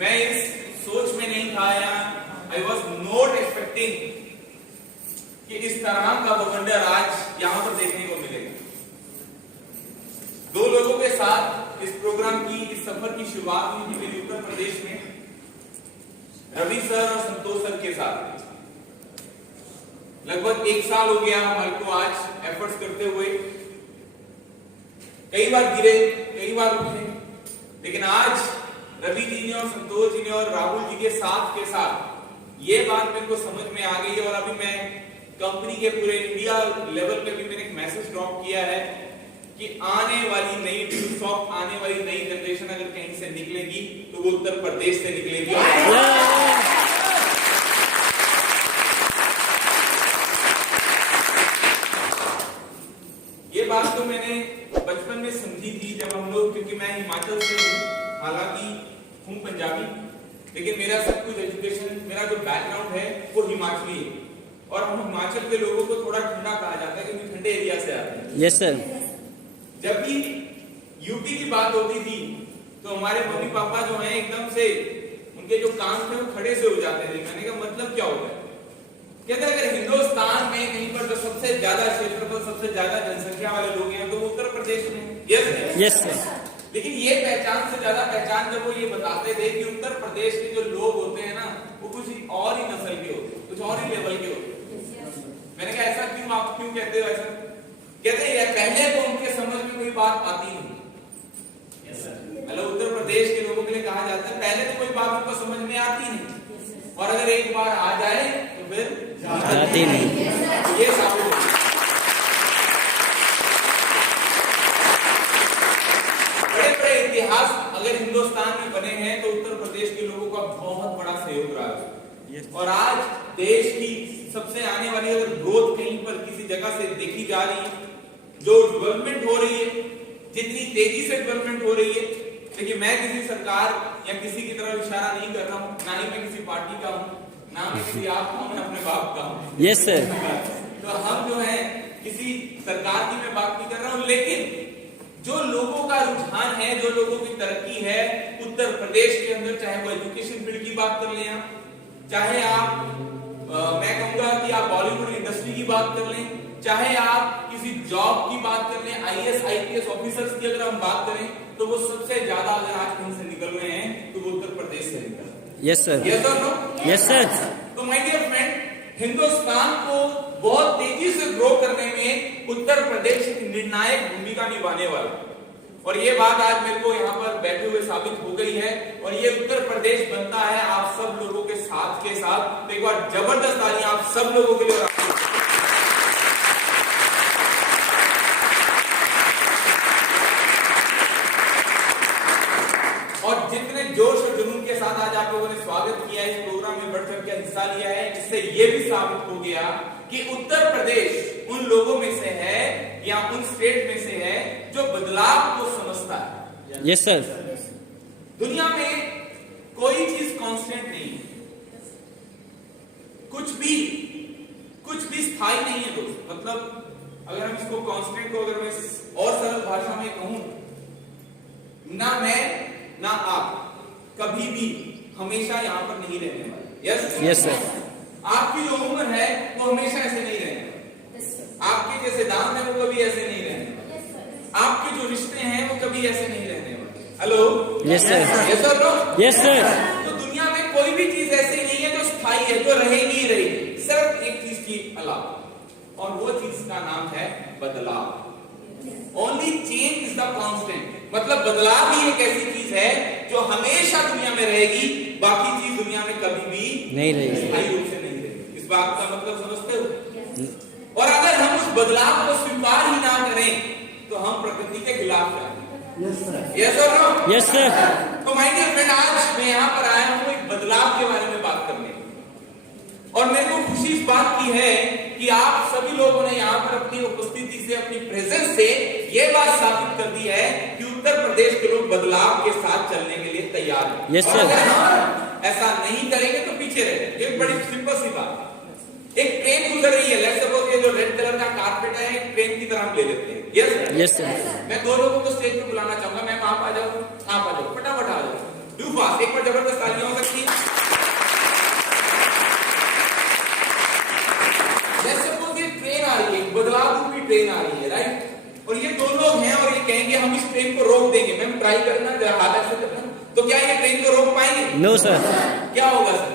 मैं इस सोच में नहीं था या आई वॉज नॉट एक्सपेक्टिंग कि इस तरह का बवंडर आज यहां पर देखने को मिलेगा। दो लोगों के साथ इस प्रोग्राम की, इस सफर की शुरुआत हुई थी मेरी उत्तर प्रदेश में, रवि सर और संतोष सर के साथ। लगभग 1 साल हो गया हमारे को आज एफर्ट्स करते हुए। कई बार गिरे, कई बार उठे, लेकिन आज रवि जी ने और संतोष जी ने और राहुल जी के साथ ये बात मेरे को समझ में आ गई है। और अभी मैं कंपनी के पूरे इंडिया लेवल पे भी मैंने एक मैसेज ड्रॉप किया है कि आने वाली नई ट्यूसॉफ्ट, आने वाली नई जनरेशन अगर कहीं से निकलेगी तो वो उत्तर प्रदेश से निकलेगी। ये बात तो मैंने बचपन में समझी थी जब हम लोग, क्योंकि मैं हिमाचल से हूँ, हालांकि हूँ पंजाबी, लेकिन मेरा सब कुछ एजुकेशन, मेरा जो बैकग्राउंड है वो हिमाचली है। और हम हिमाचल के लोगों को थोड़ा ठंडा कहा जाता है क्योंकि ठंडे एरिया से आते हैं। Yes sir. जब भी यूपी की बात होती थी तो हमारे मम्मी पापा जो हैं एकदम से उनके जो कान थे वो खड़े से हो जाते थे। कहने का मतलब क्या होता है? कहते हैं अगर हिंदुस्तान में कहीं पर जो सबसे ज्यादा क्षेत्रफल, सबसे ज्यादा जनसंख्या वाले लोग हैं तो वो उत्तर प्रदेश में। Yes sir. लेकिन ये पहचान से ज्यादा पहचान जब वो ये बताते थे कि उत्तर प्रदेश के जो लोग होते हैं ना वो कुछ और ही नस्ल के होते हैं, कुछ और ही लेवल के होते हैं। मैंने कहा ऐसा क्यों, आप क्यों कहते हो ऐसा? कहते हैं पहले तो उनके समझ में कोई बात आती नहीं। हेलो, उत्तर प्रदेश के लोगों के लिए कहा जाता है पहले तो कोई बात उनको समझ में आती नहीं, और अगर एक बार आ जाए तो फिर जाती नहीं। ये साबित बड़े बड़े इतिहास अगर हिंदुस्तान में बने हैं तो उत्तर प्रदेश के लोगों का बहुत बड़ा सहयोग रहा है। और आज देश की सबसे आने वाली अगर ग्रोथ कहीं पर किसी जगह से देखी जा रही है, जो डेवलपमेंट हो रही है, जितनी तेजी से डेवलपमेंट हो रही है, देखिए मैं किसी सरकार या किसी की तरफ इशारा नहीं कर रहा हूँ, ना ही मैं किसी पार्टी का हूँ, ना मैं किसी आपका हूँ, मैं अपने बाप का हूँ। Yes sir. तो हम जो है किसी सरकार की मैं बात नहीं कर रहा हूँ, लेकिन जो लोगों का रुझान है, जो लोगों की तरक्की है उत्तर प्रदेश के अंदर, चाहे वो एजुकेशन फील्ड की बात कर लें, चाहे आप मैं कहूंगा कि आप बॉलीवुड इंडस्ट्री की बात कर लें, चाहे आप किसी जॉब की बात कर लें, आईएएस आईपीएस ऑफिसर्स की अगर हम बात करें तो वो सबसे ज्यादा अगर आज कहीं से निकल रहे हैं तो वो उत्तर प्रदेश से निकल रहे हैं। Yes sir. यस और नो? Yes sir. तो माय डियर फ्रेंड, हिंदुस्तान को बहुत तेजी से ग्रो करने में उत्तर प्रदेश एक निर्णायक भूमिका निभाने वाला, और ये बात आज मेरे को यहाँ पर बैठे हुए साबित हो गई है। और ये उत्तर प्रदेश बनता है आप सब लोगों के साथ के साथ। तो एक बार जबरदस्त तालियां आप सब लोगों के लिए। और जितने जोश और जुनून के साथ आज आप लोगों ने स्वागत किया है, इस प्रोग्राम में बढ़ चढ़ के हिस्सा लिया है, इससे ये भी साबित हो गया कि उत्तर प्रदेश उन लोगों में से है या उन स्टेट में से है जो बदलाव को समझता है। Yes sir. दुनिया में कोई चीज कांस्टेंट नहीं है, कुछ भी स्थायी नहीं है दोस्त। मतलब अगर हम इसको कांस्टेंट को अगर मैं और सरल भाषा में कहूं, ना मैं ना आप कभी भी हमेशा यहां पर नहीं रहने वाले। Yes sir. आपकी जो उम्र है वो हमेशा ऐसे नहीं रहने वाली, आपके जैसे दाम है वो कभी ऐसे नहीं रहने वाले, आपके जो रिश्ते हैं वो कभी ऐसे नहीं रहने वाले। Hello, yes sir. यस और नो? Yes sir. तो दुनिया में कोई भी चीज ऐसी नहीं है जो स्थायी है, जो रहेगी ही रहेगी, सिर्फ एक चीज के अलावा, और वो चीज का नाम है बदलाव। Only change is the constant. मतलब बदलाव ही एक ऐसी चीज है जो हमेशा दुनिया में रहेगी, बाकी चीज दुनिया में कभी भी नहीं रहेगी, स्थायी रूप से नहीं रहेगी। इस बात का मतलब समझते हो? और अगर हम उस बदलाव को स्वीकार ही ना करें तो हम प्रकृति के खिलाफ जाएंगे। यस और नो? Yes sir. तो माय डियर फ्रेंड, आज मैं यहाँ पर आया हूँ एक बदलाव के बारे में बात करने, और मेरे को खुशी इस बात की है कि आप सभी लोगों ने यहाँ पर अपनी उपस्थिति से, अपनी प्रेजेंस से ये बात साबित कर दी है कि उत्तर प्रदेश के लोग बदलाव के साथ चलने के लिए तैयार हैं। यस और सर। अगर हम ऐसा नहीं करेंगे तो पीछे रहेंगे। एक बड़ी सिंपल सी बात, एक ट्रेन गुजर रही है, लेट्स सपोज ये जो रेड कलर का कारपेट है एक ट्रेन की तरह हम ले लेते हैं। Yes yes sir. मैं दो लोगों को स्टेज पे बुलाना चाहूंगा, मैम आप आ जाओ, आप आ जाओ, फटाफट आ जाओ, डू फास्ट, एक बार जबरदस्त तालियां हो सकती है। जैसे सपोज ये ट्रेन आ रही है, बदलाव रूपी ट्रेन आ रही है, राइट, और ये दो लोग हैं और ये कहेंगे हम इस ट्रेन को रोक देंगे। मैम ट्राई करना, जरा हाथ ऐसे करना, तो क्या ये ट्रेन को रोक पाएंगे? No sir. क्या होगा सर?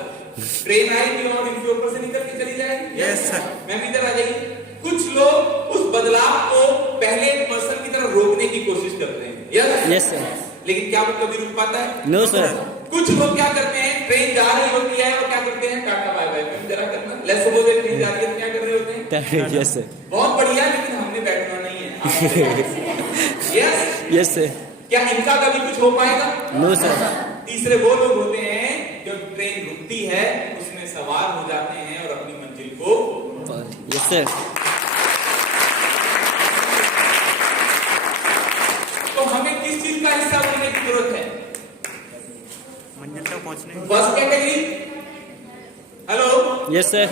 ट्रेन आएगी और इनके ऊपर से निकल के चली जाएगी। Yes sir. मैम इधर आ जाइए। कुछ लोग उस बदलाव को पहले पर्सन की तरह रोकने की कोशिश करते हैं, यस सर। लेकिन क्या वो कभी रुक पाता है? No sir. कुछ लोग क्या करते हैं, ट्रेन जा रही होती है और क्या करते हैं, टाटा बाय बाय। मैम जरा करना, लेट्स सपोज ट्रेन जा रही है तो क्या कर रहे होते हैं? Yes sir. बहुत बढ़िया, लेकिन हमने बैठना नहीं है। Yes yes sir. क्या इनका कभी कुछ हो पाएगा? No sir. तीसरे वो लोग होते हैं जब ट्रेन रुकती है उसमें सवार हो जाते हैं और अपनी मंजिल को। Yes sir. तो हमें किस चीज का हिस्सा बनने की जरूरत है? मंजिल तक पहुंचने। First category, hello, yes sir.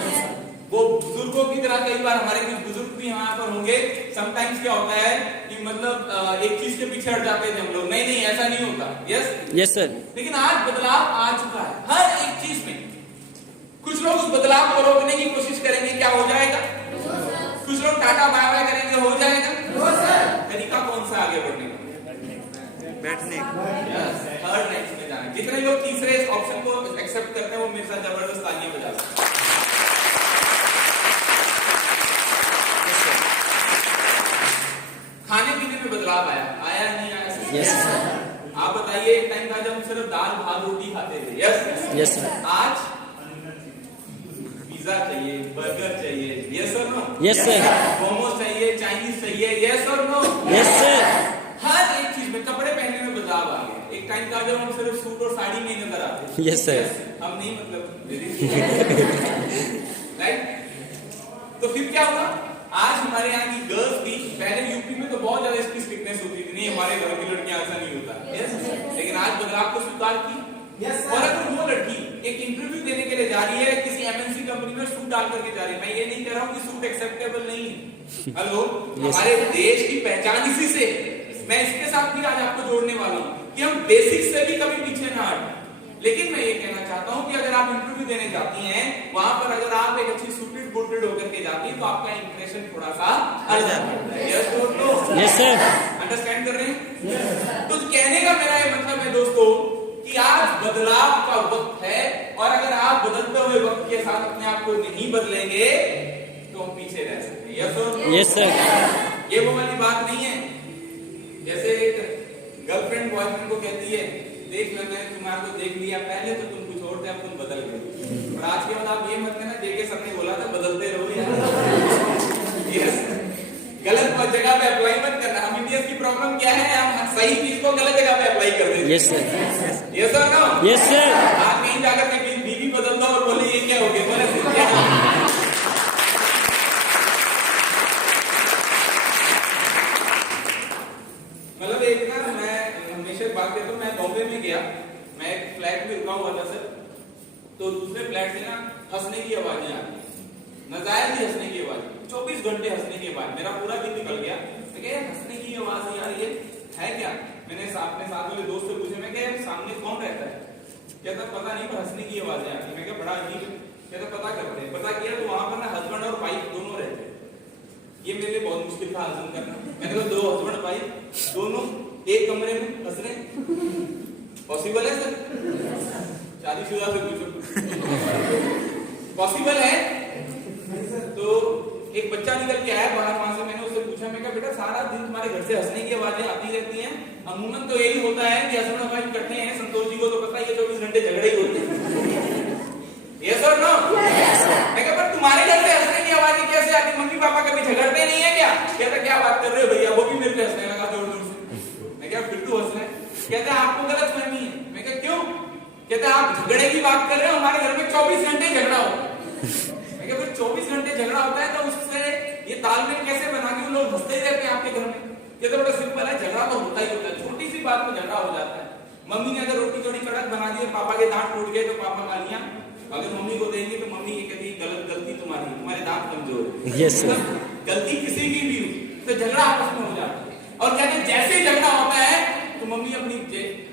वो बुजुर्गों की तरह कई बार हमारे कुछ बुजुर्ग भी यहाँ पर होंगे। समटाइम्स क्या होता है कि मतलब एक चीज के पीछे हट जाते हैं हम लोग, नहीं नहीं ऐसा नहीं होता। Yes yes sir. लेकिन आज बदलाव आ चुका है हर एक चीज में। कुछ लोग उस बदलाव को रोकने की कोशिश करेंगे, क्या हो जाएगा? कुछ लोग टाटा बाय बाय करेंगे, हो जाएगा। तरीका कौन सा आगे बढ़ने का? बैठने। थर्ड नेक्स्ट में जाना। जितने लोग तीसरे इस ऑप्शन को एक्सेप्ट करते हैं वो मेरे साथ जबरदस्त तालियां बजा सकते हैं। खाने पीने में बदलाव आया या नहीं आया? यस आप बताइए, एक टाइम था जब हम सिर्फ दाल भात रोटी खाते थे। Yes yes sir. आज पिज्जा चाहिए, बर्गर चाहिए, यस और नो? Yes sir. मोमोज चाहिए, चाइनीज चाहिए, यस और नो? Yes sir. हर एक चीज में, कपड़े पहनने में बदलाव आ गया। एक टाइम था जब हम सिर्फ सूट और साड़ी में नजर आते थे। Yes sir. हम नहीं, मतलब राइट। तो फिर क्या हुआ? आज हमारे यहाँ की गर्ल्स भी, पहले यूपी में तो बहुत ज्यादा इसकी स्ट्रिक्टनेस होती थी, नहीं हमारे घर की लड़कियां ऐसा नहीं होता। यस लेकिन आज बदलाव को स्वीकार की। और अगर वो लड़की एक इंटरव्यू देने के लिए जा रही है किसी एमएनसी कंपनी में, सूट डाल करके जा रही है, मैं ये नहीं कह रहा हूँ कि सूट एक्सेप्टेबल नहीं है। हेलो, हमारे देश की पहचान इसी से। मैं इसके साथ भी आज आपको जोड़ने वाला हूँ कि हम बेसिक से भी कभी पीछे ना हटें। लेकिन मैं ये कहना चाहता हूं कि अगर आप इंटरव्यू देने जाती हैं, वहां पर अगर आप एक अच्छी सूटेड बूटेड होकर के जाती हैं तो आपका इंप्रेशन थोड़ा सा हट जाता है। Yes sir. अंडरस्टैंड कर रहे हैं? तो कहने का मेरा ये मतलब है दोस्तों कि आज बदलाव का वक्त है, और अगर आप बदलते हुए वक्त के साथ अपने आप को नहीं बदलेंगे तो हम पीछे रह सकते हैं। Yes sir. ये वो वाली बात नहीं है जैसे एक गर्लफ्रेंड बॉयफ्रेंड को कहती है, देख लो मैंने तुम्हारे को देख लिया, पहले तो तुम कुछ और थे, अब तुम बदल गए। और आज के बाद आप ये मत कहना जेके सर ने बोला था बदलते रहो यार। यस, गलत जगह पे अप्लाई मत करना। हम इंडियंस की प्रॉब्लम क्या है, हम सही चीज को गलत जगह पे अप्लाई कर देते हैं। Yes sir. Yes sir no? Yes sir. आप कहीं जाकर के बीवी बदल दो और बोले ये क्या हो गया, बोले क्या? मतलब एक ना, मैं हमेशा बात करता हूँ, मैं बॉम्बे में गया, मैं एक फ्लैट में रुका हुआ था सर, तो दूसरे फ्लैट से ना हंसने की आवाजें आ रही, नजायज ही हंसने की आवाज, 24 घंटे हंसने के बाद मेरा पूरा दिन निकल गया। मैं क्या हंसने की आवाज आ रही है क्या? मैंने अपने साथ वाले दोस्त से पूछे, मैं क्या सामने कौन रहता है? कहता पता नहीं, पर हंसने की आवाजें आ रही। मैं क्या बड़ा अजीब है। कहता पता करते हैं। पता किया तो वहां पर ना हस्बैंड और वाइफ दोनों रहते हैं। ये मेरे लिए बहुत मुश्किल था हजम करना। मैंने कहा दो हस्बैंड वाइफ दोनों एक कमरे में हंस रहे, पॉसिबल है सर? शादीशुदा से पूछो, पॉसिबल है? तो एक बच्चा निकल के आया बाहर वहां से, मैंने उससे पूछा, मैं कहा बेटा सारा दिन तुम्हारे घर से हंसने की आवाजें आती रहती हैं, अमूमन तो यही होता है कि हस्बैंड वाइफ करते हैं, संतोष जी को तो पता है 24 घंटे झगड़े ही होते हैं। यस और नो? मैं कहा पर तुम्हारे घर से हंसने की आवाजें कैसे आती? मम्मी पापा कभी झगड़ते नहीं है क्या? कहता क्या बात कर रहे हो भैया, वो भी मेरे पे हंसने लगा जोर जोर से। मैं क्या फिर तू हंस रहा है? कहता आपको गलत फहमी है। मैं क्या क्यों? कहता आप झगड़े की बात कर रहे हो, हमारे घर में 24 घंटे झगड़ा होता है। मैं क्या फिर 24 घंटे झगड़ा होता है तो उससे ये तालमेल कैसे बना के लोग हंसते ही रहते हैं आपके घर में? ये तो बड़ा सिंपल है, झगड़ा तो होता ही होता है, छोटी सी बात में झगड़ा हो जाता है। मम्मी ने अगर रोटी थोड़ी कड़क बना दी और पापा के दांत टूट गए तो पापा गालियां अगर मम्मी को देंगे तो मम्मी ये कहती है गलती तुम्हारे दांत कमजोर है। Yes sir. गलती किसी की भी हो तो झगड़ा आपस में हो जाता है। और कहते जैसे ही झगड़ा होता है तो मम्मी अपनी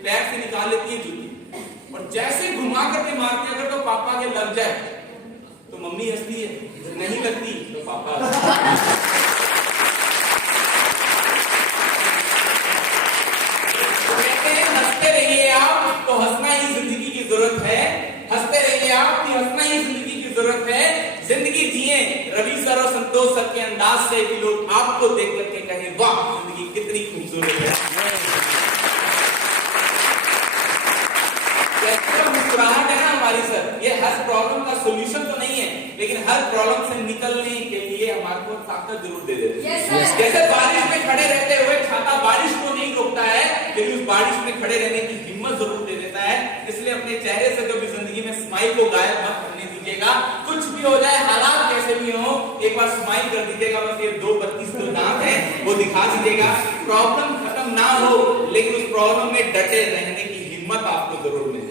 पैर से निकाल लेती है जूती, और जैसे घुमा करके मारते अगर तो पापा के लग जाए तो मम्मी हंसती है, नहीं लगती तो पापा कहते हैं हंसते रहिए आप, तो हंसना ही जिंदगी की जरूरत है। हंसते रहिए आप, कि हंसना ही जिंदगी की जरूरत है। जिंदगी जिए रवि सर और संतोष सर के अंदाज से कि लोग आपको देख करके कहें वाह जिंदगी कितनी खूबसूरत है। मुस्कुराहट है ना हमारी सर, ये हर प्रॉब्लम का सॉल्यूशन तो नहीं है, लेकिन हर प्रॉब्लम से निकलने के लिए हमारे को ताकत जरूर दे देती है। जैसे बारिश में खड़े रहते हुए छाता बारिश को नहीं रोकता है, लेकिन उस बारिश में खड़े रहने की हिम्मत जरूर दे देता है। इसलिए अपने चेहरे से कभी जिंदगी में स्माइल को गायब मत करने दीजिएगा। कुछ भी हो जाए, हालात कैसे भी हो, एक बार स्माइल कर दीजिएगा। बस ये 2-32 जो दांत है वो दिखा दीजिएगा। प्रॉब्लम खत्म ना हो, लेकिन उस प्रॉब्लम में डटे रहने की हिम्मत आपको जरूर मिले।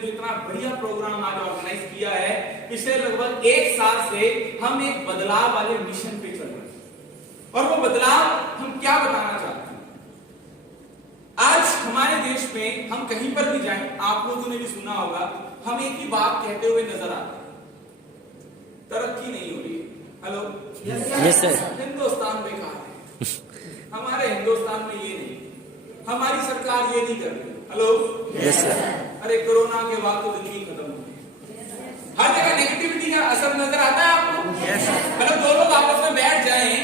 जितना बढ़िया प्रोग्राम आज ऑर्गेनाइज किया है, पिछले लगभग 1 साल से हम एक बदलाव वाले मिशन पे चल रहे हैं। और वो बदलाव हम क्या बताना चाहते हैं, आज हमारे देश में हम कहीं पर भी जाएं, आप लोगों ने भी सुना होगा, हम एक ही बात कहते हुए नजर आते हैं, तरक्की नहीं हो रही है। हेलो यस सर, हिंदुस्तान बेकार है, हमारे हिंदुस्तान में ये नहीं, हमारी सरकार ये नहीं कर रही। हेलो यस सर, अरे कोरोना के बाद तो जिंदगी खत्म हो गई। हर जगह नेगेटिविटी का असर नजर आता है आपको। मतलब दो लोग आपस में बैठ जाएं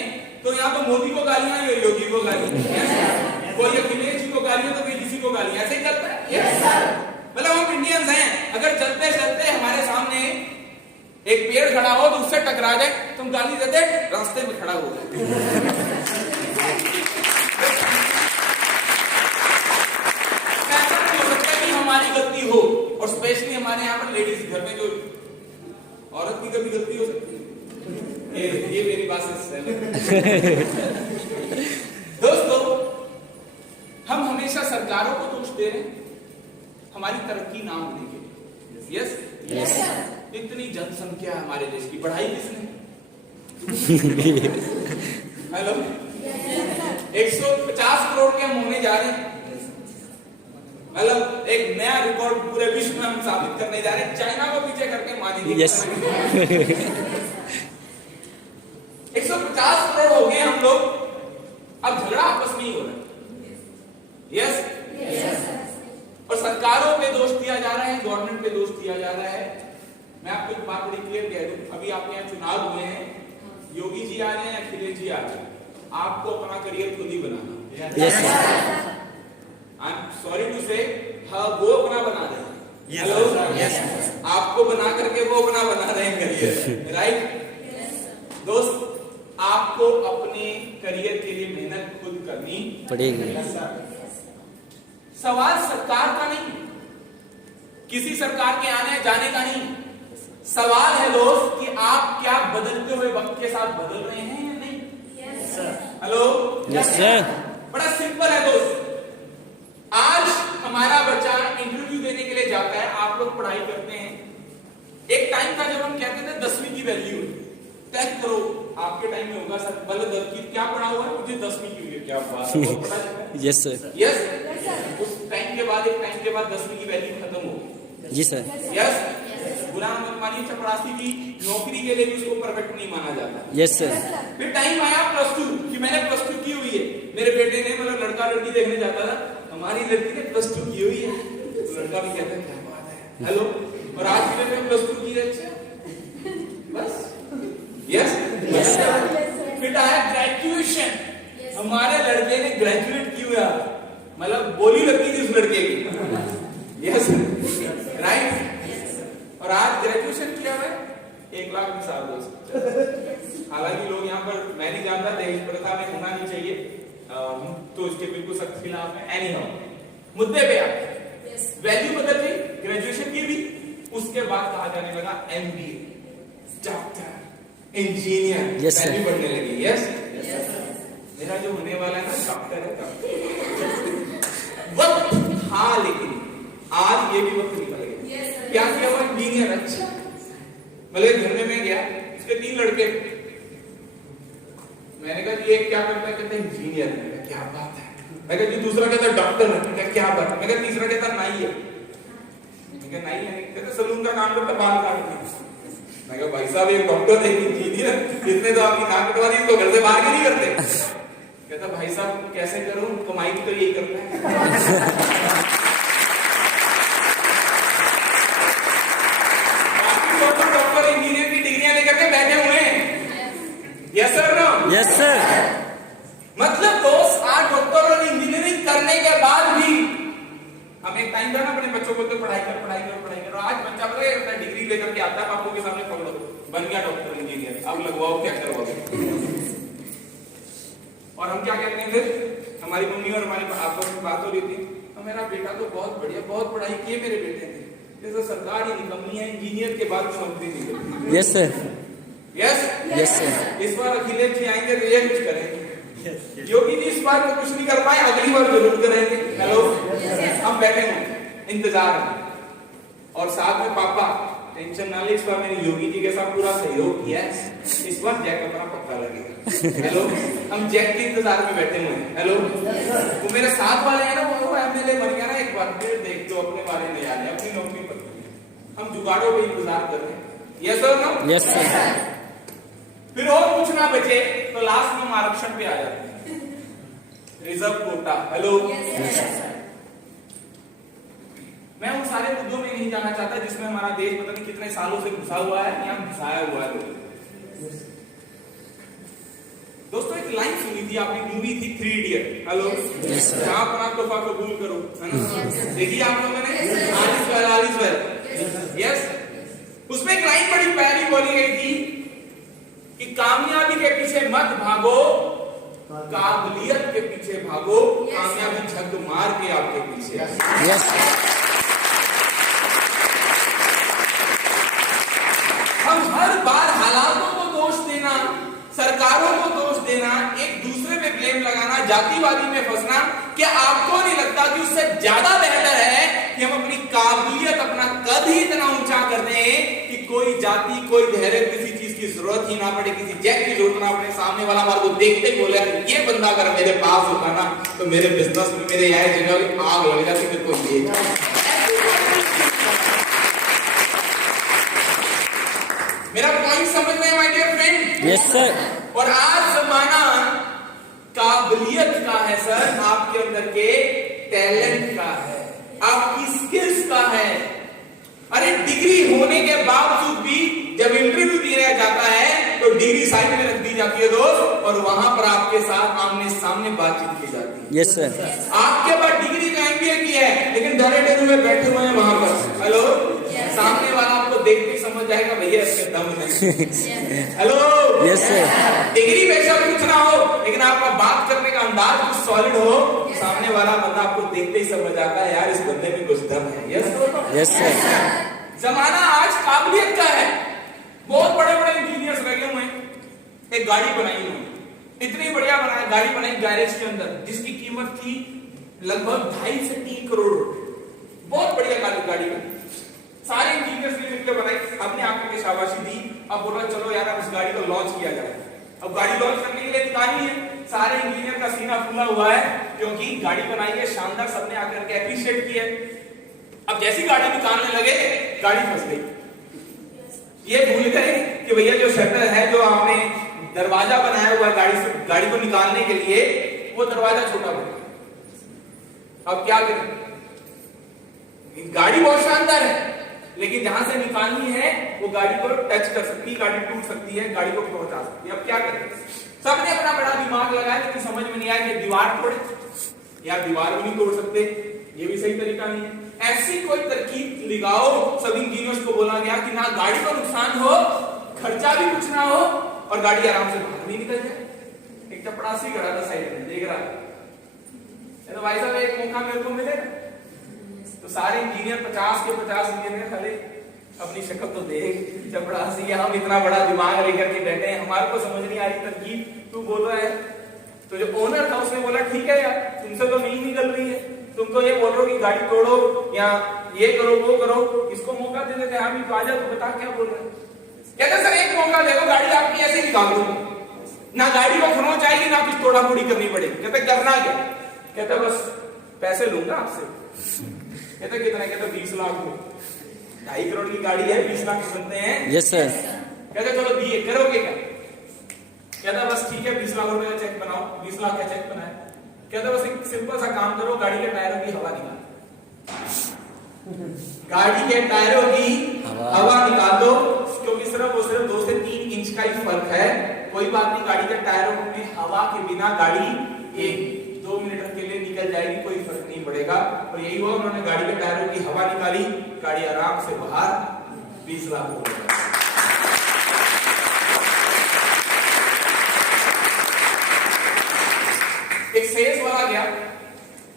तो यहाँ तो मोदी को गालियां, योगी को गालियां, कोई अखिलेश जी को गालियां तो कोई किसी को गालियां, ऐसे ही चलता है। मतलब हम इंडियंस हैं, अगर चलते चलते हमारे सामने एक पेड़ खड़ा हो तो उससे टकरा जाए तो हम गाली देते, रास्ते में खड़ा हो जाए। हमारी गलती हो, और स्पेशली हमारे यहाँ पर लेडीज, घर में जो औरत की कभी गलती हो सकती है, ये मेरी बात से सहमत। दोस्तों, हम हमेशा सरकारों को दोष दे रहे हैं हमारी तरक्की ना होने के लिए। यस, इतनी जनसंख्या है हमारे देश की, बढ़ाई किसने? हेलो, 150 करोड़ के हम होने जा रहे हैं। मतलब एक नया रिकॉर्ड पूरे विश्व में हम साबित करने जा रहे हैं, चाइना को पीछे करके मानेंगे। 150 करोड़ हो गए हम लोग, अब झगड़ा आपस में ही हो रहा है। यस, और सरकारों पे दोष दिया जा रहा है, गवर्नमेंट पे दोष दिया जा रहा है। मैं आपको एक बात बड़ी क्लियर कह दूं, अभी आपके यहाँ चुनाव हुए हैं, योगी जी आ रहे हैं, अखिलेश जी आ रहे हैं, आपको अपना करियर खुद ही बनाना। आई एम सॉरी टू से, हाँ वो अपना बना रहे हैं। हेलो, आपको बना करके वो अपना बना रहे हैं करियर, राइट? दोस्त, आपको अपने करियर के लिए मेहनत खुद करनी पड़ेगी। सवाल सरकार का नहीं, किसी सरकार के आने जाने का नहीं, सवाल है दोस्त कि आप क्या बदलते हुए वक्त के साथ बदल रहे हैं या नहीं। हेलो, यस सर, बड़ा सिंपल है दोस्त। आज हमारा बच्चा इंटरव्यू देने के लिए जाता है, आप लोग पढ़ाई करते हैं। एक टाइम था जब हम कहते थे 10वीं की वैल्यू 10 करो, आपके टाइम में होगा सर, मतलब क्या पढ़ा हुआ है, मुझे 10वीं की हुई है, क्या बात है। यस सर, यस, उस टाइम के बाद एक टाइम के बाद 10वीं की वैल्यू खत्म हो गई। जी सर, यस, बुरा मत मानिए, चपरासी की नौकरी के लिए भी उसको परफेक्ट नहीं माना जाता। यस सर, फिर टाइम आया +2 कि मैंने +2 की हुई है, मेरे बेटे ने, मतलब लड़का लड़की देखने जाता था, हमारी लड़की ने +2 की हुई है, तो लड़का भी कहता है क्या बात है। हेलो, और आज की डेट में +2 की है, अच्छा बस। यस, फिर आया ग्रेजुएशन, हमारे लड़के ने ग्रेजुएट किया, मतलब बोली लगती थी उस लड़के की। यस, राइट, और आज ग्रेजुएशन किया है 1 लाख में साल दोस्त। हालांकि लोग यहाँ पर, मैं नहीं जानता, दहेज प्रथा में होना नहीं चाहिए, तो इसके बिल्कुल सख्त खिलाफ है। एनी हाउ, मुद्दे पे आते, वैल्यू बदल गई, ग्रेजुएशन की भी, उसके बाद कहा जाने लगा MBA, डॉक्टर, इंजीनियर, वैल्यू बढ़ने लगी। यस, मेरा जो होने वाला है ना डॉक्टर है, वक्त हाँ, लेकिन आज ये भी वक्त निकल गया। क्या किया हुआ इंजीनियर, अच्छा, मतलब घर में मैं गया, उसके 3 लड़के, मैंने कहा जी एक क्या करता है, कहते हैं इंजीनियर है। क्या बात है। मैं कहा जी दूसरा कहता है डॉक्टर है। क्या बात है। मैं कहा तीसरा कहता है नाई है। मैं कहा नाई है, कहते सलून का काम करता, बाल काटते। मैं कहा भाई साहब एक डॉक्टर है, एक इंजीनियर, इतने तो आपकी नाक कटवा दी, तो घर से बाहर क्यों नहीं करते। कहता भाई साहब कैसे करूं, कमाई तो यही करता है। डॉक्टर इंजीनियर की डिग्रियां लेकर के बैठे हुए हैं। Yes sir no. Yes sir. मतलब दोस्त आज डॉक्टर और इंजीनियरिंग करने के बाद भी हमें एक टाइम था ना अपने बच्चों को तो पढ़ाई कर। आज बच्चा पता है डिग्री लेकर के आता है, पापों के सामने पकड़ो, बन गया डॉक्टर इंजीनियर, अब लगवाओ क्या करवाओ। और हम क्या कहते हैं फिर, हमारी मम्मी और हमारी आपस में बात हो रही थी, तो मेरा बेटा तो बहुत बढ़िया, बहुत पढ़ाई की है मेरे बेटे ने, जैसे सरकार ही निकम्मी है, इंजीनियर के बाद नौकरी नहीं करती। Yes sir. Yes yes sir. इस बार अखिलेश जी आएंगे तो ये कुछ करेंगे। योगी जी इस बार तो कुछ नहीं कर पाए, अगली बार जरूर करेंगे। हेलो, हम बैठे हैं इंतजार में, और साथ में पापा टेंशन ना ले, इस बार मैंने योगी जी के साथ पूरा सहयोग किया है, इस बार जैक अपना पक्का लगेगा। हेलो, हम जैक के इंतजार में बैठे हुए हैं। हेलो, वो मेरे साथ वाले हैं ना, वो एमएलए बन गया ना एक बार, फिर देख दो अपने वाले नहीं आने, अपनी नौकरी पर हम जुगाड़ों पे इंतजार कर रहे हैं। यस और नो। Yes sir. फिर और कुछ ना बचे तो लास्ट में हम आरक्षण पे आ जाते हैं, रिजर्व कोटा। हेलो, मैं उन सारे मुद्दों में नहीं जाना चाहता जिसमें हमारा देश पता नहीं कितने सालों से घुसा हुआ है या घुसाया हुआ है। दोस्तों एक लाइन सुनी थी आपने, मूवी थी 3 इडियट। हेलो, जहां अपना तोहफा कबूल करो, है ना, देखिए आप लोगों ने आलिस वेल। यस, उसमें एक लाइन बड़ी प्यारी बोली गई थी कि कामयाबी के पीछे मत भागो, काबिलियत के पीछे भागो, कामयाबी झक मार के आपके पीछे। यस। हम हर बार हालातों को दोष देना, सरकारों को दोष देना, एक दूसरे पे ब्लेम लगाना, जातिवादी में फंसना, क्या आपको नहीं लगता कि उससे ज्यादा बेहतर है कि हम अपनी काबिलियत, अपना कद ही इतना ऊंचा कर दें कि कोई जाति, कोई धैर्य, किसी चीज की जरूरत ही ना पड़े, किसी जैक की जरूरत ना पड़े, सामने वाला हमारे को देखते बोले ये बंदा अगर मेरे पास होता ना तो मेरे बिजनेस में, मेरे यहाँ जगह आग लग जाती, मेरे को ये। मेरा पॉइंट समझ में है my dear friend? Yes sir. और आज जमाना काबिलियत का है सर, आपके अंदर के टैलेंट का है, आपकी स्किल्स का है। अरे डिग्री होने के बावजूद भी जब इंटरव्यू दिया जाता है तो डिग्री साइड में रख दी जाती है दोस्त, और वहां पर आपके साथ आमने सामने बातचीत की जाती है। Yes sir. आपके पास डिग्री का MBA की है, लेकिन डरे में बैठे हुए हैं वहां पर। हेलो, सामने वाला आपको देखते ही समझ जाएगा भैया इसके दम नहीं। Hello, yes sir. डिग्री बेशक कुछ ना हो, लेकिन आपका बात करने का अंदाज कुछ सॉलिड हो, सामने वाला बंदा आपको देखते ही समझ आता है यार इस बंदे में कुछ दम है। Yes sir. जमाना आज काबिलियत का है। बहुत बड़े बड़े इंजीनियर्स लगे हुए हैं, एक गाड़ी बनाई उन्होंने, इतनी बढ़िया बनाई गाड़ी बनाई गैरेज के अंदर, जिसकी कीमत थी लगभग 2.5 से 3 करोड़ रुपए। बहुत बढ़िया गाड़ी बनी, सारे इंजीनियर्स ने मिलकर बनाई, अपने आंखों की शाबाशी दी। अब बोला चलो यार अब इस गाड़ी को लॉन्च किया जाए। अब गाड़ी लॉन्च करने के लिए निकाली है, सारे इंजीनियर का सीना फूला हुआ है क्योंकि गाड़ी बनाई है शानदार, सबने आकर के एप्रिशिएट किया। अब जैसी गाड़ी निकालने लगे गाड़ी फंस गई। ये भूल गए कि भैया जो शटर है, जो आपने दरवाजा बनाया हुआ है गाड़ी को निकालने के लिए, वो दरवाजा छोटा बना। अब क्या करें, गाड़ी बहुत शानदार है लेकिन जहां से निकालनी है वो गाड़ी को टच कर सकती है, गाड़ी टूट सकती है, गाड़ी को पहुंचा सकती है। अब क्या करें, सबने अपना बड़ा दिमाग लगाया लेकिन समझ में नहीं आया कि दीवार तोड़े, या दीवार भी नहीं तोड़ सकते, ये भी सही तरीका नहीं है। ऐसी कोई तरकीब लगाओ, सब इंजीनियर्स को बोला गया कि ना गाड़ी को नुकसान हो, खर्चा भी कुछ ना हो, और गाड़ी आराम से बाहर भी निकल जाए। एक चपड़ासी खड़ा था साइड में देख रहा है, तो भाई साहब एक मौका मेरे को मिलेगा। तो सारे इंजीनियर 50 के 50 इंजीनियर खड़े, अपनी शक्ल तो देख, चपड़ासी, हम इतना बड़ा दिमाग लेकर के बैठे हैं, हमारे को समझ नहीं आ रही तरकीब, तू बोल रहा है। तो जो ओनर था उसने बोला ठीक है यार, तुमसे तो नहीं निकल रही है, तुम तो ये बोल रहे हो कि गाड़ी तोड़ो या ये करो वो करो, इसको मौका दे देते हैं, हम तो आ जा, तो बता क्या बोल रहे हैं। कहते सर एक मौका दे दो, गाड़ी आपकी ऐसे निकाल दूंगा। ना गाड़ी को खरोच आएगी, ना कुछ तोड़ा फोड़ी करनी पड़ेगी। कहते करना क्या? कहते बस पैसे लूंगा आपसे। कहते कितने? कहते 20 लाख में। 2.5 करोड़ की गाड़ी है, 20 लाख बनते हैं। Yes sir. कहते चलो दिए, करोगे क्या? कहता बस ठीक है 20 लाख रुपए का चेक बनाओ। 20 लाख का चेक बनाए। कहता बस एक सिंपल सा काम करो, गाड़ी के टायरों की हवा निकालो। गाड़ी के टायरों की हवा निकाल दो, क्योंकि सिर्फ 2 से 3 इंच का ही फर्क है। कोई बात नहीं, गाड़ी के टायरों में हवा के बिना गाड़ी 1-2 मिनट के लिए निकल जाएगी, कोई फर्क नहीं पड़ेगा। और यही हुआ, उन्होंने गाड़ी के टायरों की हवा निकाली, गाड़ी आराम से बाहर, 20 लाख हो गया। एक सेल्स वाला गया,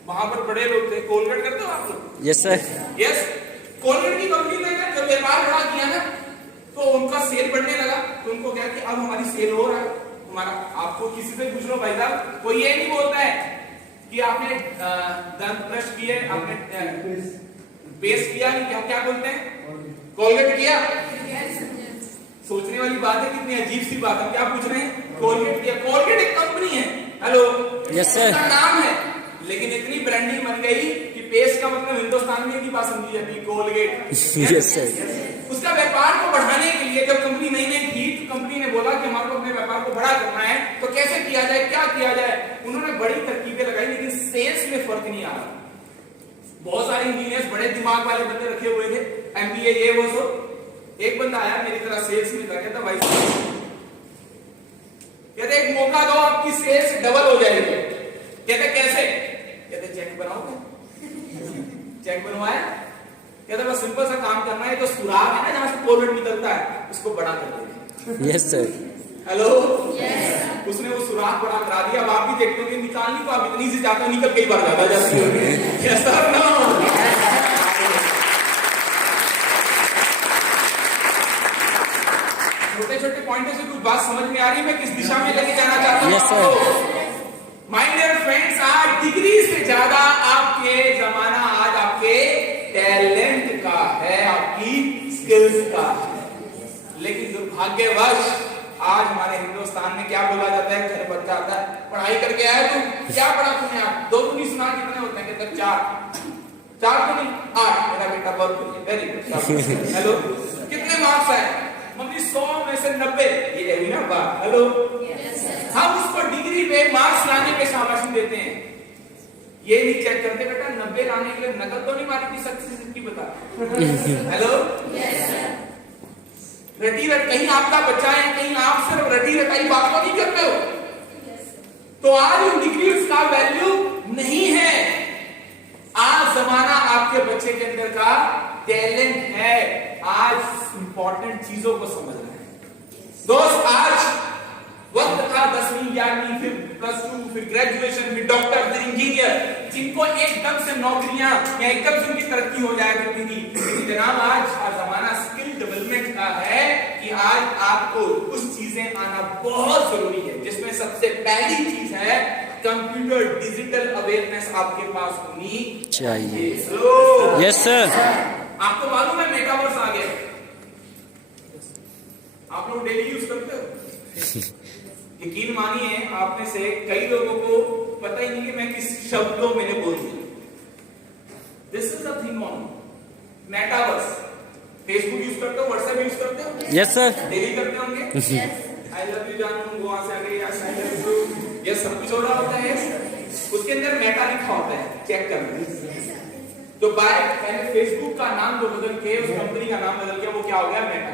वहां पर बड़े लोग थे। कोलगेट करते हो आप लोग? Yes sir. यस। कोलगेट की कंपनी ने जब व्यापार बढ़ा किया ना, तो उनका सेल बढ़ने लगा। तो उनको क्या कि अब हमारी सेल हो रहा है, हमारा। आपको किसी से पूछ लो भाई साहब, कोई ये नहीं बोलता है कि आपने दंत ब्रश किए, आपने पेस्ट किया, नहीं क्या क्या बोलते हैं? कोलगेट किया। सोचने वाली बात है, कितनी अजीब सी बात है। क्या पूछ रहे हैं? कोलगेट किया। कोलगेट एक कंपनी है, हेलो, यस सर। उसका नाम है, लेकिन इतनी ब्रांडिंग बन गई कि पेस्ट का मतलब हिंदुस्तान में की बात समझी जाती है, कोलगेट। Yes sir. उसका व्यापार को बढ़ाने के लिए जब कंपनी नई नई थी, तो कंपनी ने बोला कि हमारे को अपने व्यापार को बड़ा करना है, तो कैसे किया जाए, क्या किया जाए। उन्होंने बड़ी तरकीबें लगाई, लेकिन सेल्स में फर्क नहीं आ रहा। बहुत सारे इंजीनियर्स, बड़े दिमाग वाले बंदे रखे हुए थे, MBA ये वो सो। एक बंदा आया मेरी तरह सेल्स में था, कहता भाई कहते एक मौका दो, आपकी सेल्स डबल हो जाएगी। कहते कैसे? कहते चेक बनाओगे। चेक बनवाया। कहते बस सिंपल सा काम करना है, तो सुराग है ना जहां से कोलगेट निकलता है, उसको बड़ा कर देना। Yes sir. Hello, yes. उसने वो सुराग बड़ा करा दिया। अब आप भी देखते होंगे, निकालनी तो आप इतनी से जाते हो, निकल कई बार ज्यादा जाती होगी। Yes sir, no. छोटे छोटे पॉइंटों से कुछ बात समझ में आ रही है, मैं किस दिशा में लेके जाना चाहता हूँ? Yes sir. My dear friends, आज डिग्री से ज्यादा आपके जमाना आज आपके टैलेंट का है, आपकी स्किल्स का है। लेकिन दुर्भाग्यवश आज हमारे हिंदुस्तान में क्या बोला जाता है? घर बच्चा आता है, पढ़ाई करके आया तू, क्या पढ़ा तूने? आप 2 नहीं सुना, कितने होते हैं? कहते 4 तो नहीं, 8। मेरा बेटा बहुत वेरी गुड। हेलो, कितने मार्क्स आए? मम्मी 100 में से 90। ये है ना बात। हेलो, हम उसको डिग्री पे मार्क्स लाने पे शाबाशी देते हैं, ये नहीं चेक करते बेटा 90 लाने के लिए नकल तो नहीं मारी थी, सक्सेस की बता। हेलो, रटी रट, कहीं आपका बच्चा है, कहीं आप सिर्फ रटी रटाई बात को नहीं करते हो, तो आज उन डिग्रीज का वैल्यू नहीं है। आज जमाना आपके बच्चे के अंदर का टैलेंट है, आज इंपॉर्टेंट चीजों को समझना है। दोस्त, आज वक्त था 10वीं 11वीं, फिर +2, फिर ग्रेजुएशन, फिर डॉक्टर, फिर इंजीनियर, जिनको एकदम से नौकरियां या एकदम से उनकी तरक्की हो जाया करती थी। जनाब, आज जमाना स्किल डेवलपमेंट का है कि आज आपको कुछ चीजें आना बहुत जरूरी है, जिसमें सबसे पहली चीज है कंप्यूटर डिजिटल अवेयरनेस आपके पास होनी चाहिए। Yes sir. आपको मालूम है मेटावर्स आ गया, आप लोग डेली यूज करते हो? यकीन मानिए, आप में से कई लोगों को पता ही नहीं कि मैं किस शब्दों मैंने बोल दिया। This is the thing on metaverse. Facebook use करते हो, व्हाट्सएप यूज करते हो? Yes sir. डेली करते होंगे। आई लव यू जानू, गोवा से आ गई, ये सब कुछ हो रहा होता है। उसके अंदर मेटा लिखा होता है, चेक करना। तो मैंने फेसबुक का नाम जो बदल के उस कंपनी का नाम बदल के वो क्या हो गया? मेटा।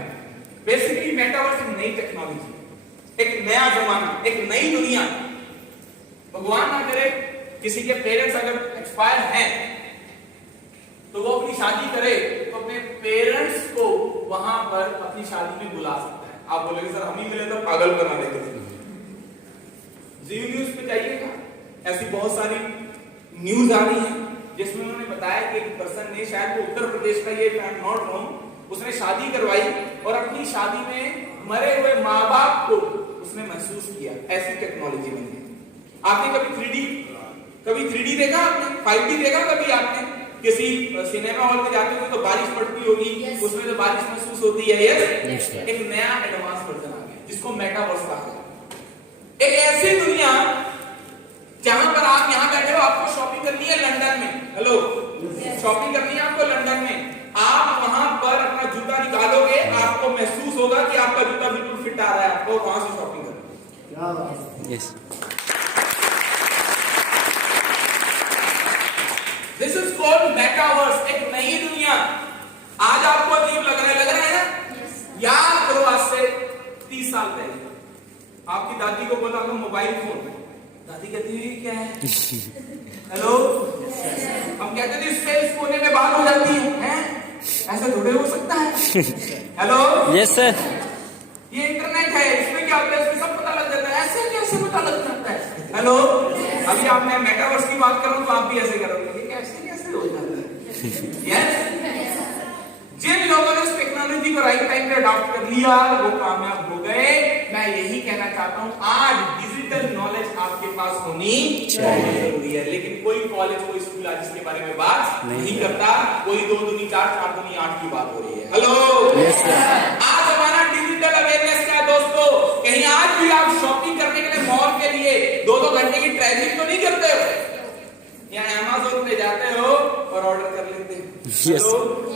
बेसिकली मेटावर्स एक नई टेक्नोलॉजी, एक नया जमाना, एक नई दुनिया। भगवान ना करे किसी के पेरेंट्स अगर एक्सपायर हैं, तो वो अपनी शादी करे तो अपने पेरेंट्स को वहां पर अपनी शादी में बुला सकता है। आप बोलेंगे सर हम ही मिले तो पागल बना देंगे। जी न्यूज पे जाइएगा, ऐसी बहुत सारी न्यूज आ रही है जिसमें उन्होंने बताया कि एक पर्सन ने, शायद वो उत्तर प्रदेश का, ये आई एम नॉट रॉन्ग, उसने शादी करवाई और अपनी शादी में मरे हुए माँ बाप को उसने महसूस किया। ऐसी टेक्नोलॉजी बन गई। आपने कभी 3D देखा? आपने 5D देखा कभी? आपने किसी सिनेमा हॉल में जाते हो तो बारिश पड़ती होगी, उसमें तो बारिश महसूस होती है। यस, एक नया एडवांस वर्जन आ गया जिसको मेटावर्स कहा गया। एक ऐसी दुनिया जहां पर आप यहां बैठे हो, आपको शॉपिंग करनी है लंदन में, हेलो, शॉपिंग करनी है आपको लंदन में, आप वहां पर अपना जूता निकालोगे, आपको महसूस होगा कि आपका जूता बिल्कुल फिट आ रहा है, आपको वहां से शॉपिंग करनी है। Yes this is called metaverse, एक नई दुनिया। आज आपको अजीब लग रहा है ना? याद करो, आज से 30 साल पहले आपकी दादी को बोला हम मोबाइल फोन, दादी कहती है क्या है? हेलो, हम कहते थे सेल्स कोने में बात हो जाती है, ऐसा थोड़े हो सकता है। हेलो, यस सर, ये इंटरनेट है, इसमें क्या होता है, इसमें सब पता लग जाता है, ऐसे कैसे पता लग जाता है? हेलो, अभी आपने मेटावर्स की बात करो तो आप भी ऐसे करोगे, ये कैसे हो जाता है? यस, जिन लोगों ने इस टेक्नोलॉजी को राइट टाइम पे अडॉप्ट कर लिया वो कामयाब हो गए। मैं यही कहना चाहता हूं, आज डिजिटल नॉलेज आपके पास होनी बहुत जरूरी है, लेकिन कोई कॉलेज कोई स्कूल आज इसके बारे में बात नहीं करता। कोई 2 दूनी 4, 4 दूनी 8 की बात हो रही है। हेलो, आज हमारा डिजिटल अवेयरनेस क्या है दोस्तों? कहीं आज भी आप शॉपिंग करने के लिए मॉल के लिए 2-2 घंटे की ट्रैवलिंग तो नहीं करते हो, या अमेज़न पे जाते हो और ऑर्डर कर लेते हो? Yes.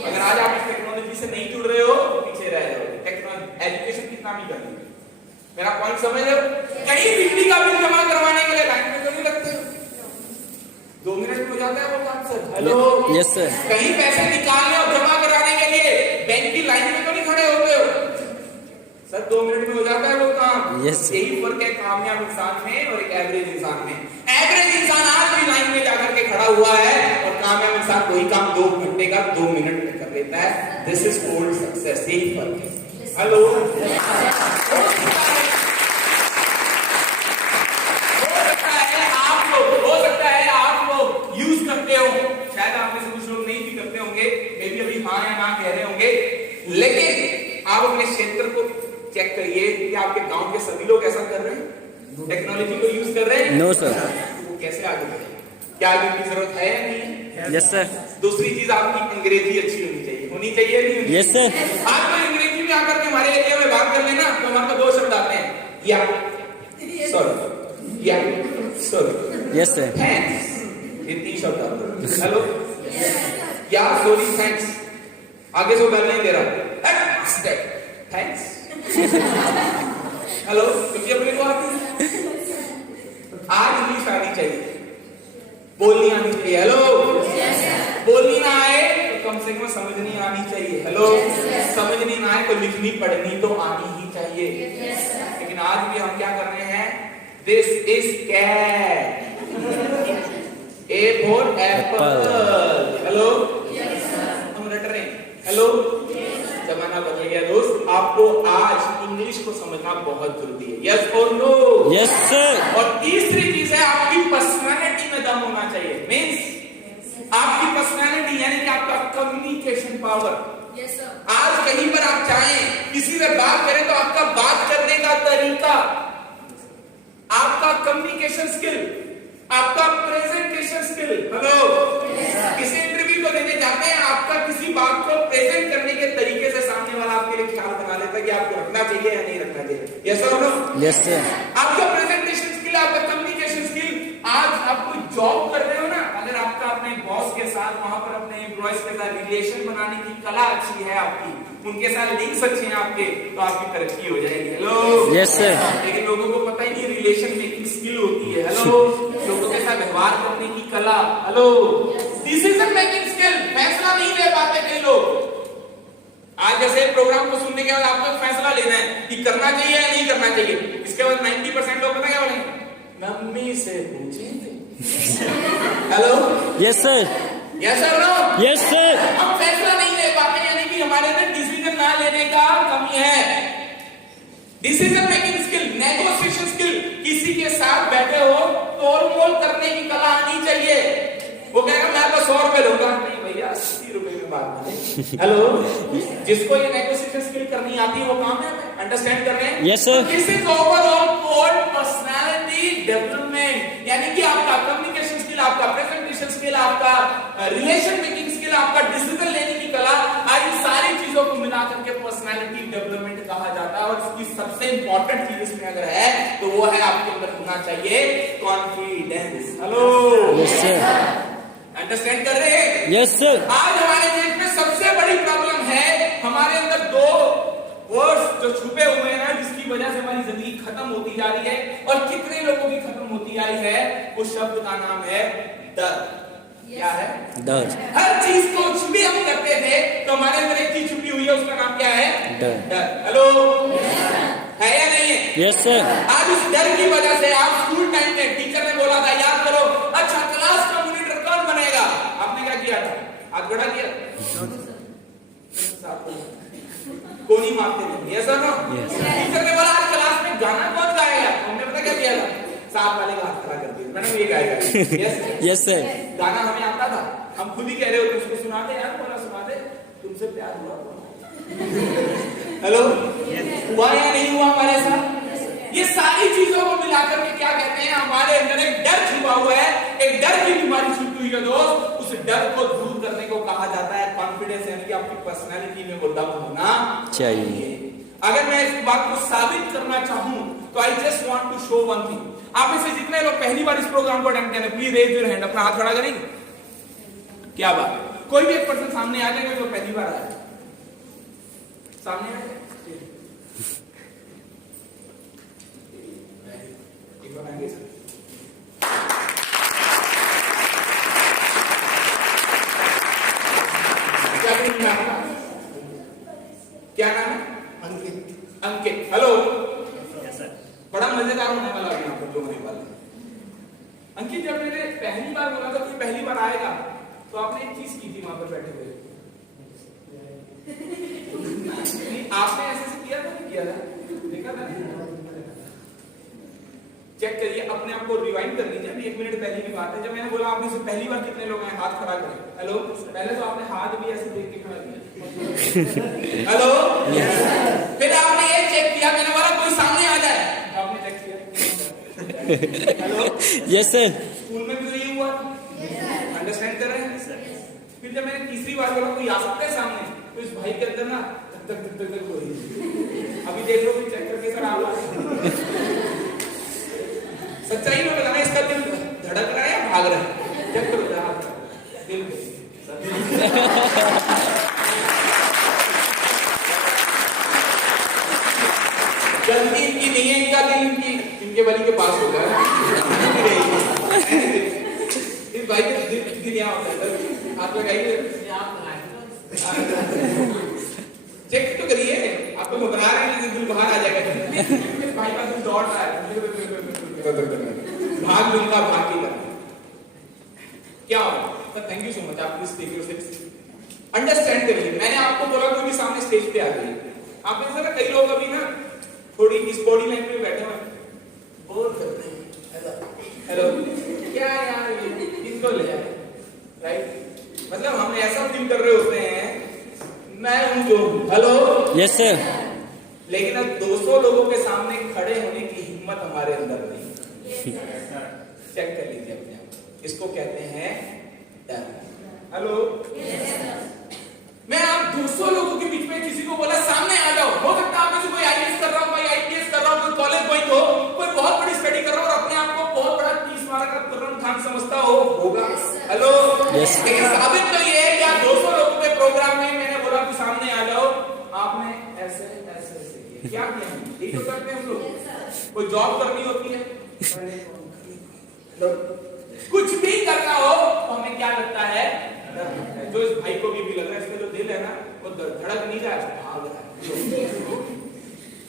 अगर आज आप इस टेक्नोलॉजी से नहीं जुड़ रहे हो तो पीछे रह जाओगे। टेक्नोलॉजी एजुकेशन कितना भी कर ली, मेरा पॉइंट समझ रहे हो? कहीं बिजली का बिल जमा करवाने के लिए लाइन में तो नहीं लगते, 2 मिनट में हो जाता है वो काम सर। हेलो, यस सर, कहीं पैसे निकालने और जमा कराने के लिए बैंक की लाइन में तो नहीं खड़े होते हो सर, 2 मिनट में हो जाता है वो काम। Yes. यही फर्क है कामयाब इंसान में और एक एवरेज इंसान में। एवरेज इंसान आज भी लाइन में जाकर के खड़ा हुआ है और कामयाब इंसान वही काम 2 घंटे का 2 मिनट में कर लेता है। दिस इज कॉल्ड सक्सेस, यही फर्क है। हेलो, हो सकता है आप लोग यूज करते हो, शायद आप में से कुछ लोग नहीं भी करते होंगे, मे भी अभी हाँ या ना कह रहे होंगे, लेकिन आप अपने क्षेत्र को चेक करिए कि आपके गांव के सभी लोग ऐसा कर रहे हैं, टेक्नोलॉजी को यूज कर रहे हैं? No sir. वो कैसे आगे बढ़े? क्या आगे की जरूरत है या नहीं है? यस सर, दूसरी चीज, आपकी अंग्रेजी अच्छी होनी चाहिए, होनी चाहिए नहीं होनी? यस सर, आज तो अंग्रेजी में आकर के हमारे एरिया में बात कर लेना तो हमारे 2 शब्द आते हैं, या सॉरी, या सॉरी, यस सर, थैंक्स, ये 3 शब्द आते हैं। हेलो, या सॉरी थैंक्स, आगे से उधर नहीं दे रहा, थैंक्स। हेलो, क्योंकि अपने को आती है, आज इंग्लिश आनी चाहिए, बोलनी आनी चाहिए। हेलो, बोलनी ना आए तो कम से कम समझनी आनी चाहिए। हेलो, समझनी ना आए तो लिखनी पढ़नी तो आनी ही चाहिए। लेकिन आज भी हम क्या कर रहे हैं? This is cat, a for apple. Hello, हम रट रहे हैं। हेलो, जमाना बदल गया दोस्त, आपको आज इंग्लिश को समझना बहुत जरूरी है। यस और नो? यस सर, और तीसरी चीज है, आपकी पर्सनालिटी में दम होना चाहिए। मींस आपकी पर्सनालिटी यानी कि आपका कम्युनिकेशन पावर। आज कहीं पर आप चाहें किसी से बात करें तो आपका बात करने का तरीका, आपका कम्युनिकेशन स्किल, आपका प्रेजेंटेशन स्किल। हेलो, किसी इंटरव्यू को देने जाते हैं, आपका किसी बात को प्रेजेंट करने के तरीके से सामने वाला आपके लिए ख्याल बना लेता है कि आपको रखना चाहिए या नहीं रखना चाहिए। यस और नो? यस सर, आपका प्रेजेंटेशन स्किल, आपका कम्युनिकेशन स्किल। आज आप कोई जॉब कर रहे हो ना, अगर आपका अपने बॉस के साथ वहां पर अपने एम्प्लॉयज के साथ रिलेशन बनाने की कला अच्छी है आपकी, उनके साथ लिंक्स अच्छे हैं आपके, तो आपकी तरक्की हो जाएगी। हेलो, यस सर, लेकिन लोगों को पता ही नहीं रिलेशन मेकिंग स्किल होती है। हेलो, लोगों के साथ व्यवहार करने की कला। हेलो, डिसीजन मेकिंग स्किल, फैसला नहीं ले पाते कई लोग। आज जैसे प्रोग्राम को सुनने के बाद आपको फैसला लेना है कि करना चाहिए या नहीं करना चाहिए। इसके बाद 90% लोग पता क्या बोलेंगे? मम्मी से पूछेंगे। Hello, yes sir, yes sir, no? Yes sir, हम फैसला नहीं ले पाते, यानी कि हमारे अंदर डिसीजन ना लेने का कमी है। Decision making skill, negotiation skill, किसी के साथ बैठे हो तोल मोल करने की कला आनी चाहिए। वो कहेगा मैं आपको 100 रुपए दूंगा, नहीं भैया 80 रुपए में बात करें। हेलो, जिसको ये नेगोशिएशन स्किल करनी आती है वो काम है, अंडरस्टैंड कर रहे हैं? Yes sir, this is overall called personality development, यानी कि आपका कम्युनिकेशन स्किल, आपका प्रेजेंटेशन स्किल, आपका रिलेशन मेकिंग स्किल, आपका डिसीजन लेने की कला, आज इन सारी चीजों को मिलाकर के पर्सनालिटी डेवलपमेंट कहा जाता है। और इसकी सबसे इंपॉर्टेंट चीज इसमें अगर है तो वो है आपके अंदर होना चाहिए confidence. Hello, yes sir, understand कर रहे हैं? यस सर, आज हमारे देश में सबसे बड़ी प्रॉब्लम है हमारे अंदर दो वर्ड्स जो छुपे हुए हैं, जिसकी वजह से हमारी जिंदगी खत्म होती जा रही है और कितने लोगों की खत्म होती जा रही है। उस शब्द का नाम है डर। क्या है? डर। हर चीज को भी हम करते थे तो हमारे अंदर एक चीज छुपी हुई है, उसका नाम क्या है? डर। हेलो, है या नहीं है? यस सर, आज उस डर की वजह से आप स्कूल टाइम में टीचर ने बोला था याद करो, अच्छा क्लास का मॉनिटर कौन बनेगा? आपने क्या किया था? हाथ खड़ा किया? कौन ही मारते थे? यस और नो? टीचर ने बोला आज क्लास में गाना कौन गाएगा? हमने पता क्या किया था? साथ वाले का हाथ खड़ा कर दिया, मैडम ये गाएगा। यस यस सर, गाना हमें आता था, हम खुद ही कह रहे होते उसको सुना दे यार, बोला सुना दे, तुमसे प्यार हुआ। हेलो, हुआ या नहीं हुआ हमारे साथ? ये सारी चीजों को मिलाकर के क्या कहते हैं, हमारे अंदर एक डर छुपा हुआ है, एक डर की बीमारी छुपी हुई है दोस्त। उस डर को दूर करने को कहा जाता है कॉन्फिडेंस, यानी कि आपकी पर्सनालिटी में वो दम होना चाहिए। अगर मैं इस बात को साबित करना चाहूं तो I just want to show one thing. आप में से जितने लोग पहली बार इस प्रोग्राम को अटेंड करें, प्लीज रेज योर हैंड, अपना हाथ खड़ा करेंगे। क्या बात है, कोई भी एक पर्सन सामने आ जाएगा जो पहली बार आया, सामने आ जाए। क्या नाम है? अंकित। अंकित, हेलो। बड़ा मजेदार होने वाला है यहाँ पर जो होने वाला है। अंकित, जब मैंने पहली बार बोला था कि पहली बार आएगा तो आपने एक चीज की थी वहां पर बैठे हुए। आपने ऐसे किया था? नहीं किया था? देखा था? चेक करिए, अपने आप को रिवाइंड कर लीजिए। अभी 1 मिनट पहले की बात है जब मैंने बोला आपने से पहली बार कितने लोग हैं, हाथ खड़ा करें। हेलो, पहले तो आपने हाथ भी ऐसे देख के खड़ा किया। हेलो, फिर आपने ये चेक किया, मैंने बोला कोई सामने आ जाए, आपने चेक किया। हेलो, यस सर, स्कूल में भी तो ये हुआ, अंडरस्टैंड कर रहे हैं? फिर जब मैंने तीसरी बार बोला कोई आ सकता है सामने, तो इस भाई के अंदर ना धक धक धक धक हो रही है। अभी देख लो, चेक करके सर आप सच्चाई में बताना, इसका दिल धड़क रहा है या भाग रहा है? चेक करो जरा दिल को। गलती इनकी नहीं है, इनका दिल इनके बली के पास होगा। इस भाई के दिल यहाँ होता है, आप लगाइए, चेक तो करिए। आप तो घबरा रहे हैं, दिल बाहर आ जाएगा। इस भाई का दिल दौड़ रहा है, भाग लूंगा, भाग ही करना क्या होगा? थैंक यू सो मच, आप please take your seats. Understand करिए, मैंने आपको बोला कोई भी सामने स्टेज पे आ गई, आप में से ना कई लोग अभी ना थोड़ी इस बॉडी लैंग्वेज में बैठे हुए बोल करते हैं। हेलो, क्या यार किसको ले जाए, राइट? मतलब हम ऐसा फील कर रहे होते हैं मैं हूं जो हूं। हेलो, यस सर, लेकिन अब 200 लोगों के सामने खड़े होने की हिम्मत हमारे अंदर नहीं। चेक कर लीजिए अपने आप, इसको कहते हैं डर। हेलो, मैं आप 200 लोगों के बीच में किसी को बोला सामने आ जाओ, हो सकता है आप में से कोई आईएएस कर रहा हो, कोई आईपीएस कर रहा हो, कोई कॉलेज गोइंग हो, कोई बहुत बड़ी स्टडी कर रहा हो और अपने आप को बहुत बड़ा 30 मार्क का तुरंत खान समझता होगा। हेलो, लेकिन साबित तो ये है कि आप 200 लोगों के प्रोग्राम में मैंने बोला कि सामने आ जाओ, आपने ऐसे ऐसे ऐसे क्या किया? यही तो करते हैं हम लोग। कोई जॉब करनी होती है, कुछ भी करना हो तो हमें क्या लगता है? जो इस भाई को भी लग रहा है, इसका जो दिल है ना वो धड़क नहीं रहा है, भाग रहा है।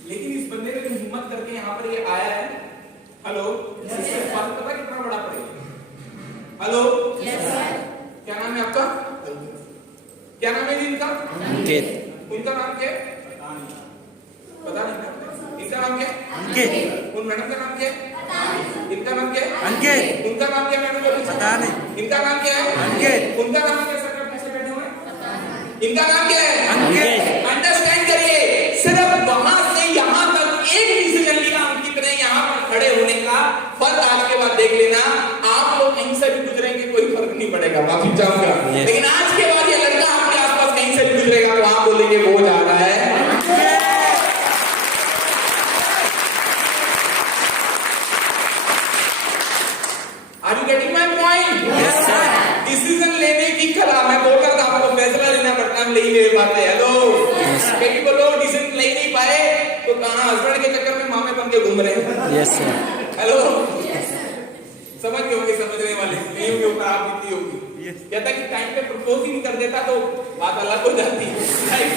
लेकिन इस बंदे ने जो हिम्मत करके यहाँ पर ये आया है, हेलो, पता कितना बड़ा पड़ेगा? हेलो, क्या नाम है आपका? क्या नाम है इनका? अंकित। उनका नाम क्या है? पता नहीं। इनका नाम क्या है? अंकित। उन मैडम का नाम क्या है? इनका नाम क्या है? अंकित। उनका नाम क्या है? मैडम पता नहीं। इनका नाम क्या है? अंकित। उनका नाम क्या है? सर कैसे बैठे हुए हैं? इनका नाम क्या है? अंकित। अंडरस्टैंड करिए, सिर्फ वहां से यहां तक एक डिसीजन लिया अंकित ने यहाँ पर खड़े होने का। फर्क आज के बाद देख लेना, आप लोग कहीं से भी गुजरेंगे कोई फर्क नहीं पड़ेगा, माफी चाहूंगा। लेकिन आज के बाद ये लड़का आपके आसपास कहीं से भी गुजरेगा तो आप बोलेंगे वो जा रहा है। You getting my point? Yes sir. Decision लेने की कला, मैं बोल रहा था आपको फैसला लेना पड़ता है, ले ही ले पाते। हेलो, कई बोलो डिसीजन ले नहीं पाए तो कहां हस्बैंड के चक्कर में मामे बन के घूम रहे हैं। Yes sir. हेलो, समझ गए होंगे समझने वाले, नहीं होंगे ऊपर आप कितनी होगी। कहता कि टाइम पे प्रपोज ही नहीं कर देता तो बात अलग हो जाती है, राइट?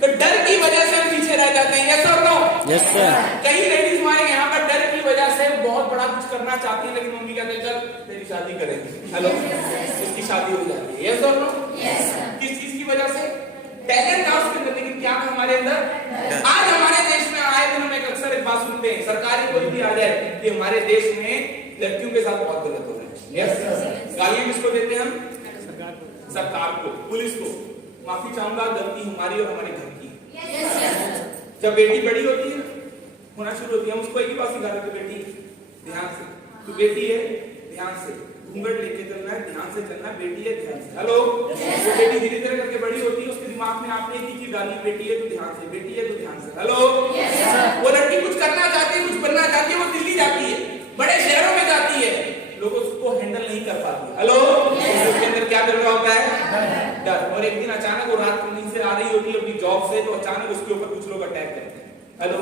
तो डर की वजह से हम पीछे रह जाते हैं। यस और नो? Yes sir. कई लेडीज हमारे यहाँ पर डर की वजह से बहुत बड़ा कुछ करना चाहती है, लेकिन मम्मी कहते हैं चल तेरी शादी करेंगे। हेलो, उसकी शादी हो जाती है। यस और नो? किस चीज की वजह से? टैलेंट था उसके अंदर, लेकिन क्या था हमारे अंदर? आज हमारे देश में आए दिन में अक्सर एक बात सुनते हैं, सरकारी कोई भी आ जाए कि हमारे देश में लड़कियों के साथ बहुत गलत हो रहा है। यस, गालियां किसको देते हैं हम? सरकार को, पुलिस को। माफी चाहूंगा, गलती हमारी और हमारे घर की। जब बेटी बड़ी होती है, होना शुरू होती है, हम उसको एक ही बात सिखा देते, बेटी ध्यान से, तू बेटी है ध्यान से, घूंघट लेके चलना है, ध्यान से चलना, बेटी है ध्यान से। हेलो, वो बेटी धीरे धीरे करके बड़ी होती है, उसके दिमाग में आपने एक ही चीज डाली, बेटी है तो ध्यान से, बेटी है तो ध्यान से। हेलो, वो लड़की कुछ करना चाहती है, कुछ बनना चाहती है, वो दिल्ली जाती है, बड़े शहरों में जाती है, लोग उसको हैंडल नहीं कर पाते। हेलो, उसके अंदर क्या कर रहा होता है? डर। और एक दिन अचानक वो रात को नींद से आ रही होती है अपनी जॉब से, तो अचानक उसके ऊपर कुछ लोग अटैक करते हैं। हेलो,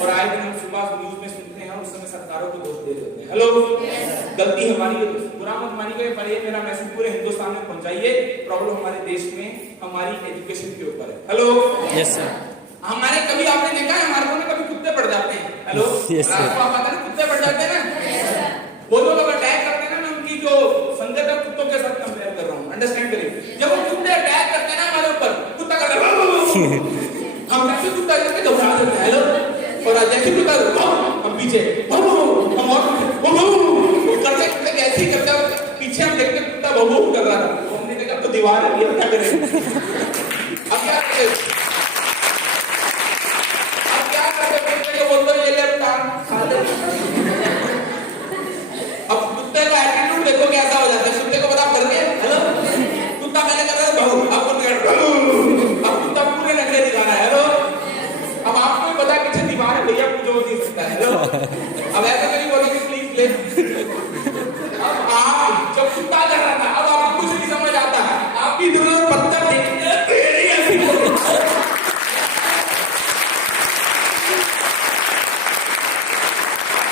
और आए दिन हम सुबह न्यूज में सुनते हैं, उस समय सरकारों को दोष दे देते हैं। हेलो, गलती हमारी है, बुरा मत मानिएगा, पर ये मेरा मैसेज पूरे हिंदुस्तान में पहुंचाइए, प्रॉब्लम हमारे देश में हमारी एजुकेशन के ऊपर है। Hello, yes sir. हमारे कभी आपने देखा है हमारे में कभी कुत्ते पड़ जाते हैं? हेलो, रात को आप आता है कुत्ते पड़ जाते हैं ना, वो लोग अटैक करते हैं ना, मैं उनकी जो संगत है कुत्तों के साथ कंपेयर कर रहा हूँ, अंडरस्टैंड करिए। जब वो कुत्ते अटैक करते हैं ना हमारे ऊपर, कुत्ता का हम कैसे कुत्ता करके घबरा जाते हैं। हेलो, और जैसे कुत्ता हम पीछे हम करते करते कैसे ही करते हैं, पीछे हम देखते कुत्ता भभू कर रहा था, हमने देखा तो दीवार है, क्या करें? अब क्या करते? अब क्या करते? बोलते ये ले काम खा ले। अब कुत्ते का एटीट्यूड देखो कैसा हो जाता है, कुत्ते को बता कर दिया। हेलो, कुत्ता पहले कर रहा है बहु, अब कुत्ता पूरे नखरे दिखा रहा है। हेलो, अब आपको भी पता पीछे दीवार है भैया, कुछ हो नहीं सकता है। हेलो, अब ऐसा नहीं बोलोगे प्लीज प्लीज। अब आप जब कुत्ता कर रहा था, अब आपको कुछ नहीं समझ आता है, आपकी इधर पत्थर देखते तेरी ऐसी।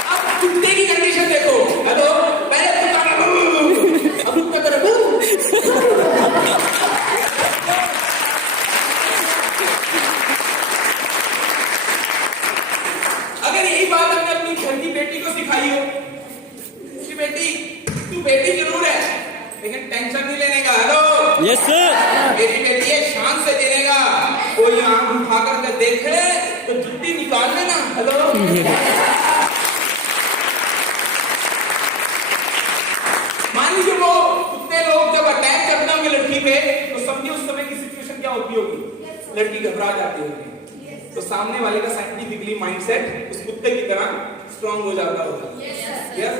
अब कुत्ते की कंडीशन देखो। हेलो, पहले कुत्ता कर, अब कुत्ता कर। अगर यही बात हमने अपनी घर की बेटी को सिखाई हो कि बेटी तू बेटी जरूर है लेकिन टेंशन नहीं लेने का। Hello, yes sir. मेरी बेटी है शान से जीने का, कोई आंख उठा कर देखे तो जुत्ती निकाल लेना। हेलो, मान लीजिए वो कुत्ते लोग जब अटैक करते होंगे लड़की पे, तो समझिए उस समय की सिचुएशन क्या होती होगी, लड़की घबरा जाती होगी, तो सामने वाले का साइंटिफिकली माइंडसेट उस कुत्ते की तरह स्ट्रांग हो जाता होगा। यस,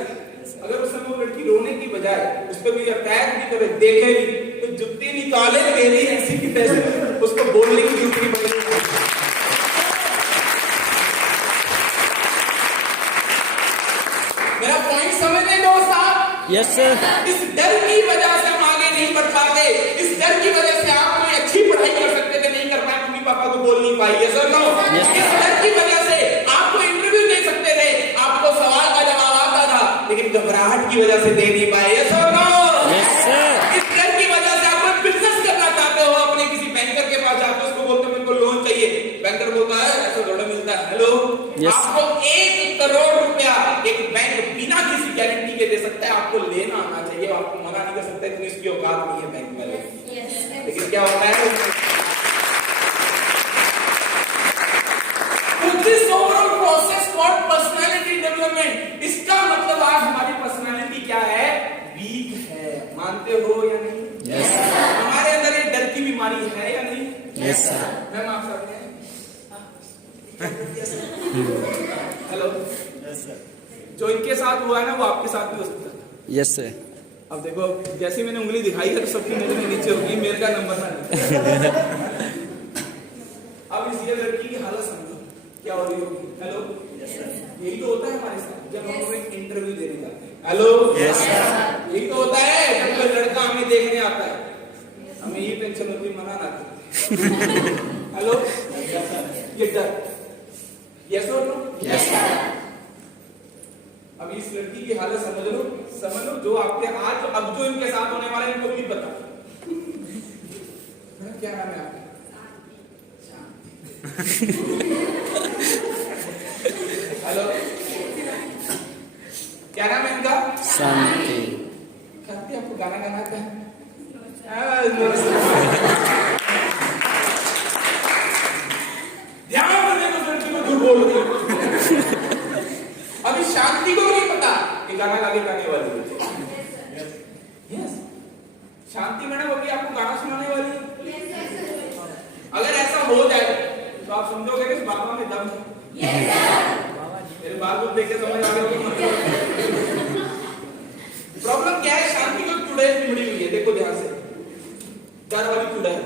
अगर उस समय वो लड़की रोने की बजाय उस पर भी अटैक भी करे, देखे भी, तो जुत्ती निकाले तेरी ऐसी की तैसी, उसको बोलने की जुत्ती पड़ेगी। मेरा पॉइंट समझ रहे दोस्त आप? Yes sir. इस डर की वजह से हम आगे नहीं बढ़ पाते, इस डर की वजह से आप कोई अच्छी पढ़ाई कर सकते थे, नहीं कर पाए, मम्मी पापा को बोल नहीं पाई। यस और नो? इस डर की वजह से आपको इंटरव्यू दे सकते थे, आपको सवाल का जवाब आता था, लेकिन घबराहट की वजह से दे नहीं पाए। यस और नो? Yes sir. इस डर की वजह से आप बिजनेस करना चाहते हो, अपने किसी बैंकर के पास जाते हो, उसको बोलते हो मेरे को लोन चाहिए, बैंकर बोलता है ऐसा थोड़ा मिलता है। हेलो, आपको 1 करोड़ रुपया एक बैंक बिना किसी गारंटी के दे सकता है, आपको लेना आना चाहिए, आपको मना नहीं कर सकता, इतनी इसकी औकात नहीं है बैंक वाले। लेकिन क्या होता है, this overall process called personality development. इसका मतलब आज हमारी पर्सनालिटी क्या है? वीक है। मानते हो या नहीं? यस। हमारे अंदर एक डर की बीमारी है या नहीं? Yes sir. मैम आप सकते हैं? हेलो, जो इनके साथ हुआ है ना वो आपके साथ भी हो सकता है। Yes sir. अब देखो जैसे मैंने उंगली दिखाई है तो सबकी नजर नीचे होगी, मेरे का नंबर ना। अब इस ये लड़की की हालत समझो क्या हो रही होगी। हेलो, यही तो होता है हमारे साथ जब हम एक इंटरव्यू देने जाते हैं। हेलो, Yes, यही तो होता है जब कोई लड़का हमें देखने आता है, हमें ये टेंशन होती मना ना करे। हेलो, ये डर, यस और नो? यस अब इस लड़की की हालत समझ लो जो आपके आज अब जो इनके साथ होने वाला है इनको भी पता। क्या नाम है आपका? हेलो, क्या नाम है इनका? शांति शांति। आपको गाना गाना आता है? ध्यान रखने को लड़की को झूठ बोल रही है। अभी शांति को नहीं पता कि गाना गा के गाने वाली है। यस, शांति मैडम अभी आपको गाना सुनाने वाली है। अगर ऐसा हो जाए तो आप समझोगे कि इस बाबा में दम है। मेरे बाल को देख के समझ आ गया। प्रॉब्लम क्या है? शांति को चुड़ैल जुड़ी हुई है। देखो ध्यान से, डर वाली चुड़ैल।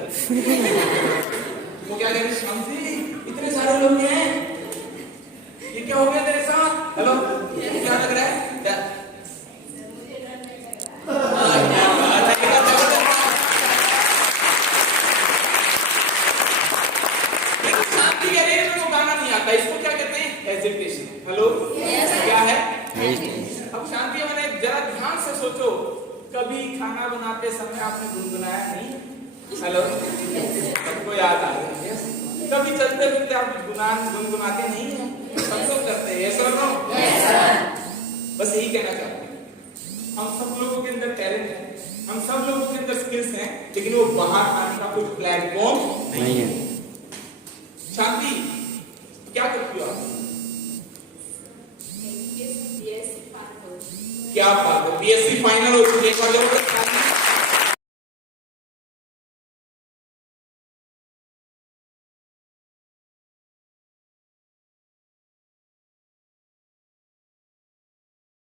वो क्या कह रही है? शांति, इतने सारे लोग हैं, ये क्या हो गया तेरे साथ? हेलो, क्या लग रहा है? डर। लेकिन शांति कह रही है मेरे को गाना नहीं आता। इसको क्या कहते हैं? हेजिटेशन। हेलो, क्या है? अब शांति, मैंने जरा ध्यान से सोचो, कभी खाना बनाते समय आपने गुनगुनाया नहीं? हेलो, सबको याद आ रहा है। कभी चलते फिरते आप गुनगुनाते नहीं हैं? सबको करते हैं। यस और नो? बस यही कहना चाहते हैं, हम सब लोगों के अंदर टैलेंट है, हम सब लोगों के अंदर स्किल्स हैं, लेकिन वो बाहर आने का कोई प्लेटफॉर्म नहीं है। शांति, क्या करती हो आप? क्या बात है, बीएससी फाइनल हो चुकी है।